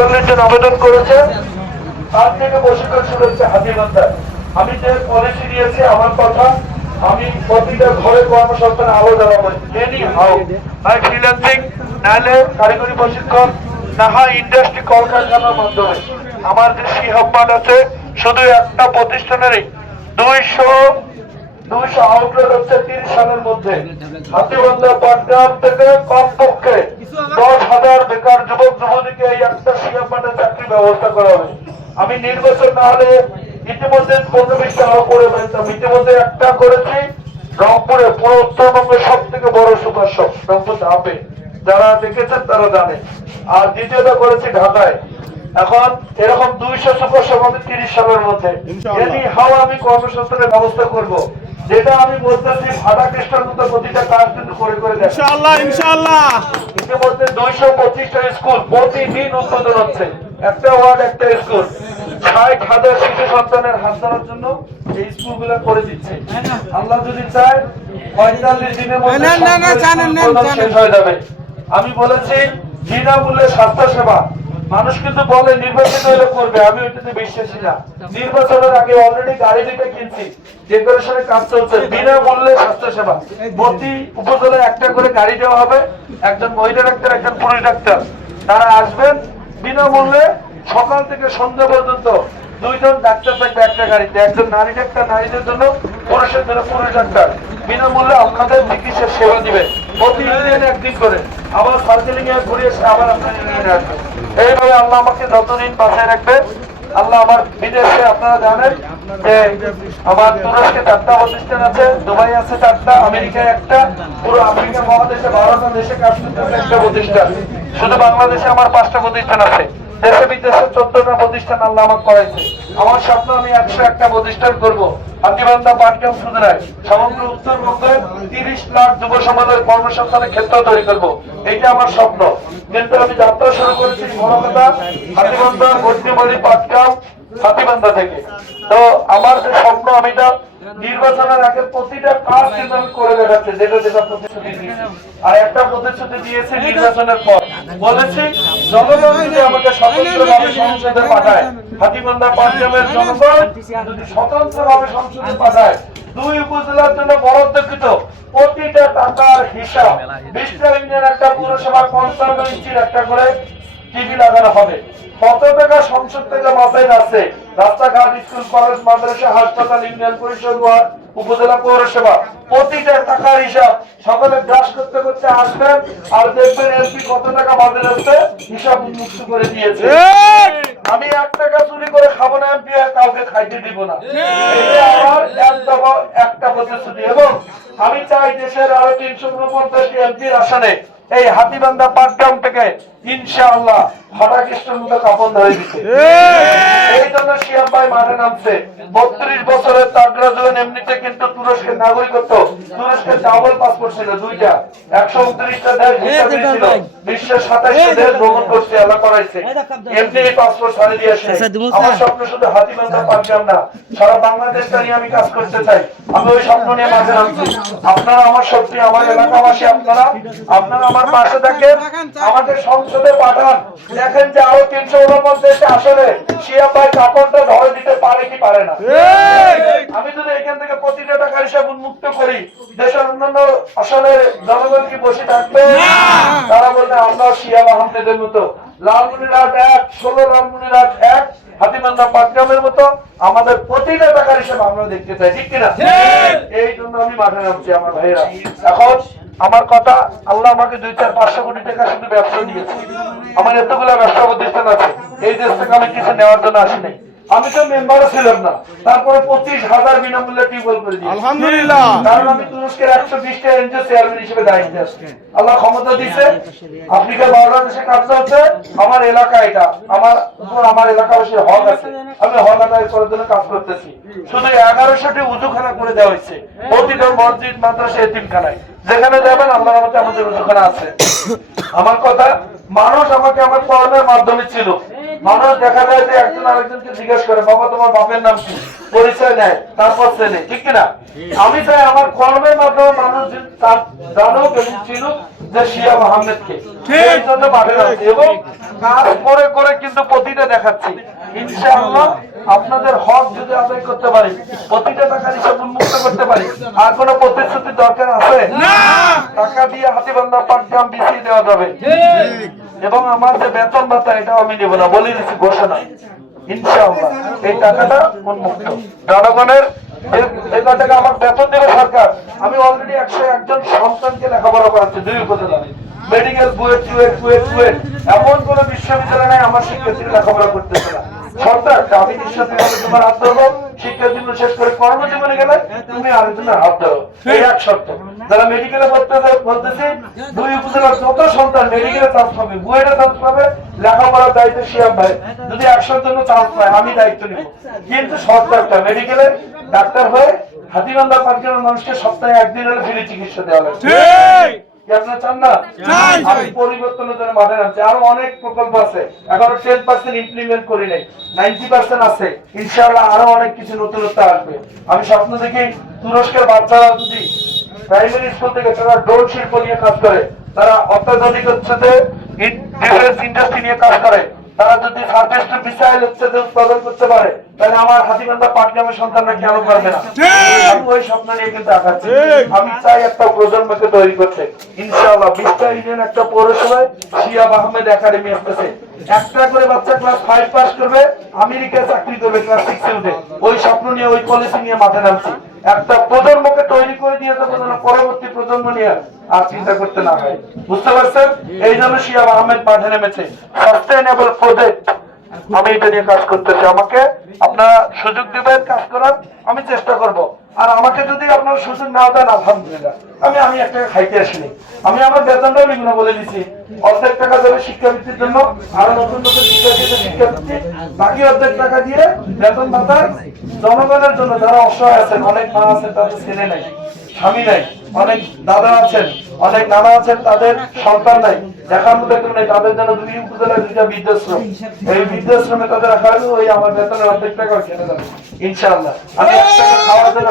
চুয়াল্লিশ জন আবেদন করেছে তার থেকে প্রশিক্ষণ শুরু হচ্ছে হাতিবান্ধা আমি যে পলিসি দিয়েছি, আমার কথা, আমি প্রতিটা ঘরে কর্মসংস্থানে আলো জ্বালাবো। এনি হাউ হয় ফ্রিল্যান্সিং নাহলে কারিগরি প্রশিক্ষণ, না হয় ইন্ডাস্ট্রি কলকারখানার মাধ্যমে। আমার যে সিহব্বান আছে, শুধু একটা প্রতিষ্ঠানেরই। দুইশো দুইশো আউটলেট হচ্ছে তিরিশ সালের মধ্যে। হাতিবান্ধা পাটগ্রাম থেকে কমপক্ষে দশ হাজার বেকার যুবক যুবতীকে এই একটা সিএমমানের চাকরি ব্যবস্থা করা হবে আমি নির্বাচন না হলে ইতিমধ্যে পনেরো করে ফেলতাম ইতিমধ্যে একটা করেছি। রংপুরে পুরো উত্তরবঙ্গের সব থেকে বড় সুপার শপ রংপুর ধাপে। যারা দেখেছেন তারা জানে। আর দ্বিতীয়টা করেছি ঢাকায়। এখন এরকম দুইশো সুপার শপ আমি তিরিশ সালের মধ্যে। এনি হাও আমি কর্মসংস্থানের ব্যবস্থা করব। যেটা আমি বলতেছি ভাড়া খ্রিস্টার মতো প্রতিটা কাজ কিন্তু করে করে ইনশাআল্লাহ ইতিমধ্যে দুইশো পঁচিশটা স্কুল প্রতিদিন উদ্বোধন হচ্ছে। একটা ওয়ার্ড একটা স্কুল। ষাট হাজার শিশু সন্তানের হাত ধরার জন্য এই স্কুলগুলো করে দিচ্ছে। আল্লাহ যদি চায় পঁয়তাল্লিশ দিনের মধ্যে। শেষ হয়ে যাবে। আমি বলেছি বিনামূল্যে স্বাস্থ্য সেবা মানুষ কিন্তু বলে নির্বাচিত হলে করবে। আমি ওইটাতে বিশ্বাসী না। নির্বাচনের আগে অলরেডি গাড়ি দুটো কিনছি। ডেকোরেশনের কাজ চলছে। বিনামূল্যে স্বাস্থ্য সেবা প্রতি উপজেলায় একটা করে গাড়ি দেওয়া হবে। একজন মহিলা ডাক্তার একজন পুরুষ ডাক্তার। তারা আসবেন বিনামূল্যে সকাল থেকে সন্ধ্যা পর্যন্ত দুইজন ডাক্তার থাকবে একটা গাড়িতে। একজন নারী ডাক্তার, নারীদের জন্য পুরুষের জন্য পুরুষ ডাক্তার। বিনামূল্যে আপনাদের চিকিৎসা সেবা দিবে। প্রতি ইউনিয়নে একদিন করে। আবার সার্কেলিং এ ঘুরে এসে আবার আপনার ইউনিয়নে আসবে। এইভাবে আল্লাহ আমাকে যতদিন বাঁচায় রাখবে, আল্লাহ আমার বিদেশে আপনারা জানেন যে আমার তুরস্কে চারটা প্রতিষ্ঠান আছে, দুবাই আছে চারটা, আমেরিকায় একটা, পুরো আফ্রিকা মহাদেশে বারোটা দেশে কাজ করতেছে একটা প্রতিষ্ঠান। শুধু বাংলাদেশে আমার পাঁচটা প্রতিষ্ঠান আছে। দেশে বিদেশে চোদ্দটা প্রতিষ্ঠান আল্লাহ আমার করাইছে। আমার স্বপ্ন, আমি একশো একটা প্রতিষ্ঠান করব। হাতিবান্ধা, পাটগ্রাম, সুদরায়। সমগ্র উত্তরবঙ্গে তিরিশ লাখ যুব সমাজের কর্মসংস্থানের ক্ষেত্র তৈরি করব। এইটা আমার স্বপ্ন। কিন্তু আমি যাত্রা শুরু করেছি, বড় কথা, হাতিবান্ধা ভর্তিমারি পাটগ্রাম, হাতিবান্ধা থেকে। তো আমার যে স্বপ্ন, আমি এটা নির্বাচনের আগে প্রতিটা কাজ কিন্তু আমি করে দেখাচ্ছি, যেটা যেটা প্রতিশ্রুতি দিয়েছি। আর একটা প্রতিশ্রুতি দিয়েছি নির্বাচনের পর। বলেছি, জনগণ যদি আমাকে স্বতন্ত্রভাবে সংসদে পাঠায়, হাতিবান্ধা পাটগ্রামের জনগণ যদি স্বতন্ত্রভাবে সংসদে পাঠায়, দুই উপজেলার জন্য বরাদ্দকৃত প্রতিটা টাকার হিসাব বিশটা ইউনিয়ন একটা পুরসভা ইঞ্চির একটা করে টিভি লাগানো হবে? কত টাকা সংসদ থেকে মাথায় আছে? রাস্তাঘাট স্কুল কলেজ মাদ্রাসা হাসপাতাল ইউনিয়ন পরিষদ ওয়ার্ড উপজেলা পৌরসভা প্রতিটা টাকার হিসাব সকলে গ্রাস করতে করতে আসবেন আর দেখবেন এমপি কত টাকা বাজে আসছে হিসাব মুক্ত করে দিয়েছে। আমি এক টাকা চুরি করে খাব না এমপি আর কাউকে খাইতে দিব না। আমার এক দফা একটা প্রতিশ্রুতি এবং আমি চাই দেশের আরও তিনশো উনপঞ্চাশটি এমপির আসনে এই হাতিবান্ধা পাটগ্রাম থেকে ইনশাআল্লাহ হঠাৎ মতো কাপড় ধরে দিচ্ছে। এই জন্য ভাই মাঠে নামছে। বত্রিশ বছরের তাগড়া জোন এমনিতে কিন্তু তুরস্কের নাগরিকত্ব তুরস্কের ডাবল পাসপোর্ট ছিল দুইটা। একশো উনত্রিশটা দেশ দিয়েছিল বিশ্বের সাতাশটা দেশ ভ্রমণ করছে আল্লাহ করাইছে। এমনি পাসপোর্ট ছাড়ে দিয়ে আসছে। আমার স্বপ্ন শুধু হাতিবান্ধা পাটগ্রাম না সারা বাংলাদেশটা নিয়ে আমি কাজ করতে চাই। আমি ওই স্বপ্ন নিয়ে মাঠে নামছি। আপনারা আমার শক্তি আমার এলাকাবাসী আপনারা আপনারা আমার পাশে থাকেন। আমাদের সংসদে পাঠান। দেখেন যে আরও তিনশো উনপঞ্চাশটা আসলে শিয়াম ভাই ধরে দিতে পারে কি পারে না? আমি যদি এখান থেকে প্রতিটা টাকার হিসাব উন্মুক্ত করি দেশের অন্যান্য আসলে জনগণ কি বসে থাকবে? তারা বলবে আমরা শিয়াম আহমেদের মতো। লালমনিরহাট এক ষোলো লালমনিরহাট এক হাতিমান্দা পাটগ্রামের মতো আমাদের প্রতিটা টাকার হিসাব আমরা দেখতে চাই ঠিক কিনা? এই জন্য আমি মাঠে নামছি আমার ভাইয়েরা। এখন আমার কথা আল্লাহ আমাকে দুই চার পাঁচশো কোটি টাকা শুধু ব্যবসা দিয়েছে। আমার এতগুলো ব্যবসা প্রতিষ্ঠান আছে। এই দেশ থেকে আমি কিছু নেওয়ার জন্য আসিনি আমি তো মেম্বারও ছিলাম না। তারপরে পঁচিশ হাজার বিনামূল্যে টিউবওয়েল করে দিয়েছি। আলহামদুলিল্লাহ। কারণ আমি তুরস্কের একশো বিশটা এনজিও চেয়ারম্যান হিসেবে দায়িত্বে আছি আল্লাহ ক্ষমতা দিছে আফ্রিকা বাংলাদেশে কাজ চলছে। আমার এলাকা এটা। আমার উপর আমার এলাকাবাসীর হক আছে। আমি হক আদায় করার জন্য কাজ করতেছি। শুধু এগারোশোটি উজুখানা করে দেওয়া হয়েছে। প্রতিটা মসজিদ মাদ্রাসা এতিমখানায়। যেখানে যাবেন আল্লাহ আমাদের ওখানে আছে। আমার কথা মানুষ আমাকে আমার কর্মের মাধ্যমে ছিল। মানুষ দেখা যায় যে একজন আরেকজনকে জিজ্ঞেস করে বাবা তোমার বাপের নাম কি? পরিচয় নেয় তারপর চেনে ঠিক কিনা? আমি চাই আমার কর্মের মাধ্যমে মানুষ তার জানুক এবং চিনুক যে শিয়া মোহাম্মদকে। এই জন্য মাঠে এবং কাজ করে করে কিন্তু প্রতিটা দেখাচ্ছি। ইনশাআল্লাহ আপনাদের হক যদি আদায় করতে পারি প্রতিটা টাকার হিসাব উন্মুক্ত করতে পারি আর কোনো প্রতিশ্রুতির দরকার আছে? টাকা দিয়ে হাতিবান্ধা পাটগ্রাম বিছিয়ে দেওয়া যাবে। এবং আমার যে বেতন ভাতা, এটাও আমি নেব না বলে দিচ্ছি ঘোষণা। এই টাকাটা উন্মুক্ত। জনগণের আমার বেতন দেবে সরকার। আমি অলরেডি একশো একজন সন্তানকে লেখাপড়া করাচ্ছি, দুই উপজেলা মেডিকেল বুয়েট, টুয়েট কুয়েট কুয়েট এমন কোন বিশ্ববিদ্যালয় নাই আমার শিক্ষার্থীরা লেখাপড়া করতেছে না। সরকার, আমি নিঃশ্বাস তোমার হাত শিক্ষা জীবন শেষ করে কর্মজীবনে গেলে তুমি আরেকজনের হাত ধরো। এই এক শর্ত। যারা মেডিকেলে পড়তে বলতেছি দুই উপজেলার যত সন্তান মেডিকেলে চান্স পাবে বুয়েটে চান্স পাবে লেখাপড়ার দায়িত্ব শিয়াম ভাই। যদি একশোর জন্য চান্স পায় আমি দায়িত্ব নিব। কিন্তু সরকারটা মেডিকেলে ডাক্তার হয়ে হাতিবান্ধা পার্কের মানুষকে সপ্তাহে একদিন হলে ফ্রি চিকিৎসা দেওয়া লাগে আমি পরিবর্তনের জন্য মাঠে নামছি। আরও অনেক প্রকল্প আছে। এখনও টেন পার্সেন্ট ইমপ্লিমেন্ট করি নাই। নাইনটি পার্সেন্ট আছে। ইনশাআল্লাহ আরও অনেক কিছু নতুনত্ব আসবে। আমি স্বপ্ন দেখি তুরস্কের বাচ্চারা যদি প্রাইমারি স্কুল থেকে তারা ড্রোন শিল্প নিয়ে কাজ করে তারা অত্যাধুনিক হচ্ছে ইন্ডাস্ট্রি নিয়ে কাজ করে তারা যদি সার্ফেস টু মিসাইল উৎপাদন করতে পারে তাহলে আমার হাতিবান্ধা পাটগ্রামের সন্তানরা কেন পারবে না? আমি ওই স্বপ্ন নিয়ে কিন্তু আগাচ্ছি। আমি চাই একটা প্রজন্মকে তৈরি করতে। ইনশাআল্লাহ বিশটা ইউনিয়ন একটা পৌরসভায় শিয়াব আহমেদ একাডেমি আসতেছে। একটা করে বাচ্চা ক্লাস ফাইভ পাস করবে আমেরিকায় চাকরি করবে ক্লাস সিক্সে উঠে। ওই স্বপ্ন নিয়ে ওই পলিসি নিয়ে মাথায় নামছি। একটা প্রজন্মকে তৈরি করে দিয়ে যেন পরবর্তী প্রজন্ম নিয়ে আর চিন্তা করতে না হয়। বুঝতে পারছেন? এই জন্য শিয়াব আহমেদ মাঠে নেমেছে। সাস্টেইনেবল প্রজেক্ট আমি এটা নিয়ে কাজ করতেছি। আমাকে আপনারা সুযোগ দিবেন, কাজ করার, আমি চেষ্টা করব। আর আমাকে যদি আপনারা সুযোগ না দেন, আলহামদুলিল্লাহ। আমি আমি একটা খাইতে আসিনি। আমি আমার বেতনটাও লিখব বলে দিচ্ছি অর্ধেক টাকা দেবে শিক্ষাবৃত্তির জন্য আরও নতুন নতুন শিক্ষার্থীদের শিক্ষাবৃত্তি। বাকি অর্ধেক টাকা দিয়ে বেতন ভাতার জনগণের জন্য যারা অসহায় আছেন, অনেক মা আছেন তাদের ছেলে নাই, স্বামী নাই। অনেক দাদা আছেন, অনেক নানা আছেন, তাদের সন্তান নাই। দেখার মধ্যে কেউ নেই, তাদের জন্য দুই উপজেলায় দুইটা বৃদ্ধাশ্রম। এই বৃদ্ধাশ্রমে তাদের রাখা ওই আমার বেতনের অর্ধেক টাকা কেটে যাবে, ইনশাআল্লাহ। আমি খাওয়ার জন্য